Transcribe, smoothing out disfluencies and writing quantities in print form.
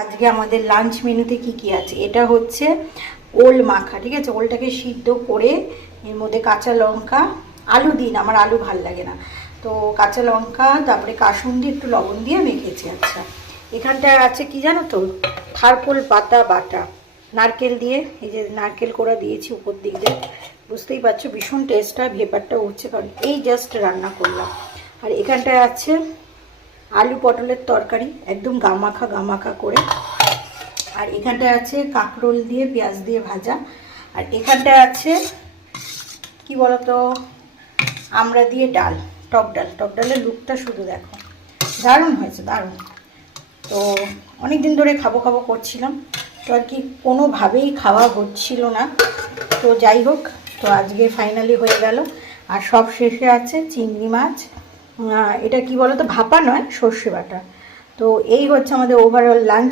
আজকে আমাদের লাঞ্চ মেনুতে কি কি আছে, এটা হচ্ছে ওল মাখা। ঠিক আছে, ওলটাকে সিদ্ধ করে এর মধ্যে কাঁচা লঙ্কা, আলু দিন, আমার আলু ভাল লাগে না, তো কাঁচা লঙ্কা তারপরে কাসুন্দি একটু লবণ দিয়ে মেখেছি। আচ্ছা, এখানটায় আছে কি জানো তো, থারকোল পাতা বাটা, নারকেল দিয়ে, এই যে নারকেল কোড়া দিয়েছি উপর দিক দিয়ে, বুঝতেই পারছো ভীষণ টেস্ট হয়, ভেপারটা উঠছে কারণ এই জাস্ট রান্না করলাম। আর এখানটায় আছে আলু পটলের তরকারি, একদম গামাখা গামাখা করে। আর এখানটায় আছে কাঁকরোল দিয়ে পেঁয়াজ দিয়ে ভাজা। আর এখানটায় আছে কি বলতো, আমড়া দিয়ে ডাল, টক ডাল। টক ডালের লুকটা শুধু দেখো, দারুণ হয়েছে, দারুণ। তো অনেক দিন ধরে খাবো খাবো করছিলাম, তো আর কি কোনোভাবেই খাওয়া হচ্ছিল না। তো যাই হোক, তো আজকে ফাইনালি হয়ে গেল। আর সব শেষে আছে চিংড়ি মাছ, এটা কি বলতো, ভাপা নয়, সর্ষে বাটা। তো এই হচ্ছে আমাদের ওভারঅল লাঞ্চ।